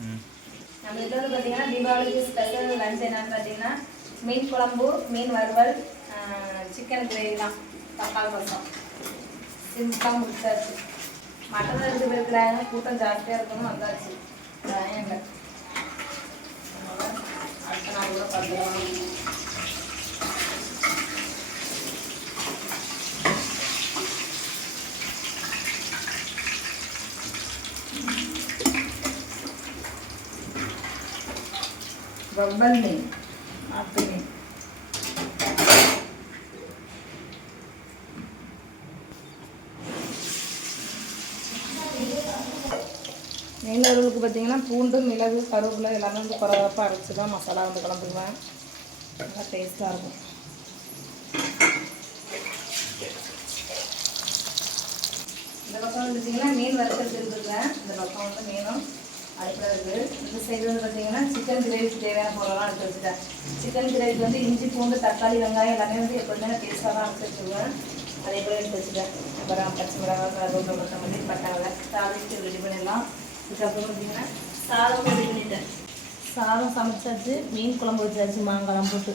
ம் நம்ம வந்து பார்த்தீங்கன்னா தீபாவளிக்கு ஸ்பெஷல் லஞ்ச் என்னன்னு பார்த்தீங்கன்னா மீன் குழம்பு மீன் வறுவல் சிக்கன் கிரேவி தான். தக்காளி ரசம் சிம்பிளாக முடிச்சாச்சு. மட்டன் எடுத்து இருக்கிறாங்க கூட்டம் ஜாஸ்தியாக இருக்கணும் வந்தாச்சு. வவ்வல் மீன் ஆட்டு மீன் நெல் அருளுக்கு பார்த்தீங்கன்னா பூண்டு மிளகு கருவேப்பிலை எல்லாமே வந்து குறவப்பாக அரைச்சி தான் மசாலா வந்து குழம்புக்குவேன் நல்லா டேஸ்ட்டாக இருக்கும். இந்த பக்கம் வந்துச்சிங்கன்னா மீன் வறுத்தல் இருக்குதுங்க இந்த பக்கம் வந்து மீனும் அடுப்பில் இருக்குது இந்த சைடு வந்து பார்த்தீங்கன்னா சிக்கன் கிரேவிக்கு தேவையான பொருளெல்லாம் எடுத்து வச்சுட்டேன். சிக்கன் கிரேவிக்கு வந்து இஞ்சி பூண்டு தக்காளி வெங்காயம் எல்லாமே வந்து எப்போதுமே நான் பேஸ்ட்டாக தான் எடுத்து வச்சுருவேன். அதே போல் எடுத்து வச்சுட்டேன். அப்புறம் பச்சை மிளகாய் கருவேப்பிலை கொத்தமல்லி பட்டாவை தாளிக்கு ரெடி பண்ணிடலாம். இதுக்கப்புறம் பார்த்தீங்கன்னா சாதம் ரெடி பண்ணிட்டேன். சாதம் சமைச்சாச்சு. மீன் குழம்பு வச்சாச்சு. மாங்காய்லாம் போட்டு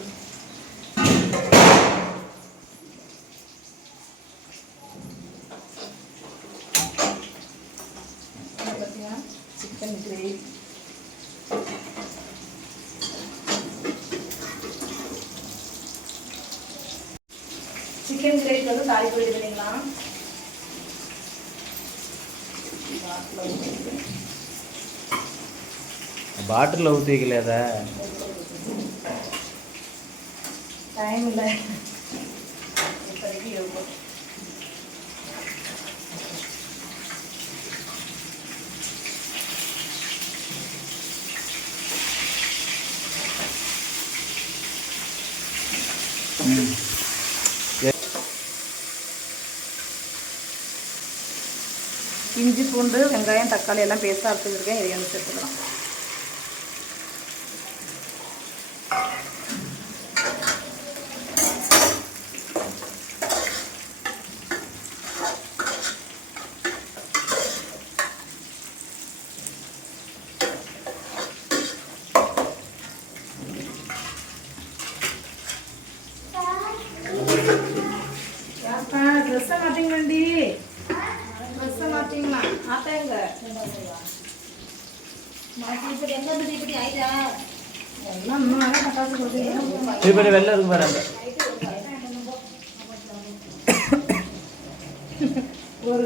இது பார்த்தீங்கன்னா சிக்கன் கிரேவி சிக்கன் கிரேவி வந்து தாளிப்பு ரெடி பண்ணிக்கலாம் பாட்டிலில் ஊற்றி வைக்கல அதை? டைம் இல்லை இப்போதைக்கு இருக்கும் ம் இஞ்சி பூண்டு வெங்காயம் தக்காளி எல்லாம் பேஸ்ட்டாக அரைச்சிருக்கேன் இதை வந்து சேர்த்துக்கலாம். எல்லாம் இன்னும் வேணா பட்டாசு கொடுக்குறீங்க தீபடி வெளில இருக்கு பாரு அங்க. ஒரு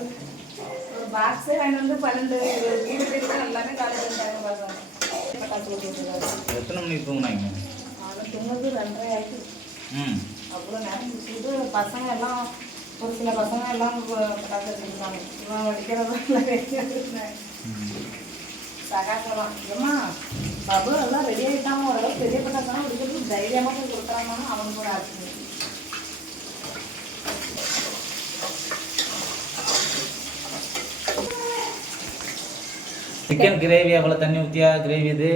ஒரு பாக்ஸே வாங்கிட்டு வந்து பன்னெண்டு எல்லாமே காலேஜ் பண்ணிட்டாங்க பாருங்க. எத்தனை மணிக்கு தூங்குனாங்க? தூங்குறது ரெண்டரை ஆயிடுச்சு. அவ்வளோ நேரம் பசங்க எல்லாம் ஒரு சில பசங்க எல்லாம் பட்டாசு வச்சுருக்காங்க இவன் ம். சகாசலாம் ஏம்மா பாபு எல்லாம் ரெடி ஆகிட்டான் ஓரளவுக்கு பெரிய பட்டாசெல்லாம் வெடிக்கிறது தைரியமாக போய் கொடுக்குறாமான்னு அவன் கூட ஆச்சு சிக்கன் கிரேவி அவ்வளோ தண்ணி ஊற்றியா கிரேவி இது?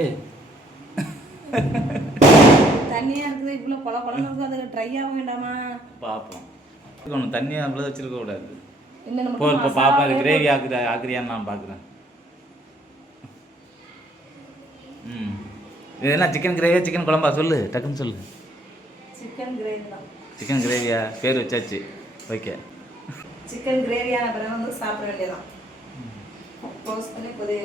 தண்ணியாக இருக்குது. இவ்வளோ கொல குழம்பு இருக்குது. அதுக்கு ட்ரை ஆக வேண்டாமா? பார்ப்போம் இருக்கணும். தண்ணி அவ்வளோ வச்சிருக்க கூடாது. போ இப்போ பாப்பா கிரேவி ஆக்குற ஆக்குறியான்னு நான் பார்க்குறேன் ம். இது என்ன சிக்கன் கிரேவியா சிக்கன் குழம்பா? சொல்லு டக்குன்னு சொல்லு. சிக்கன் கிரேவி தான். சிக்கன் கிரேவியா பேர் வச்சாச்சு. ஓகே சிக்கன் கிரேவியான பிறகு வந்து சாப்பிட வேண்டியதான் க்ளோஸ் பண்ணி கொதி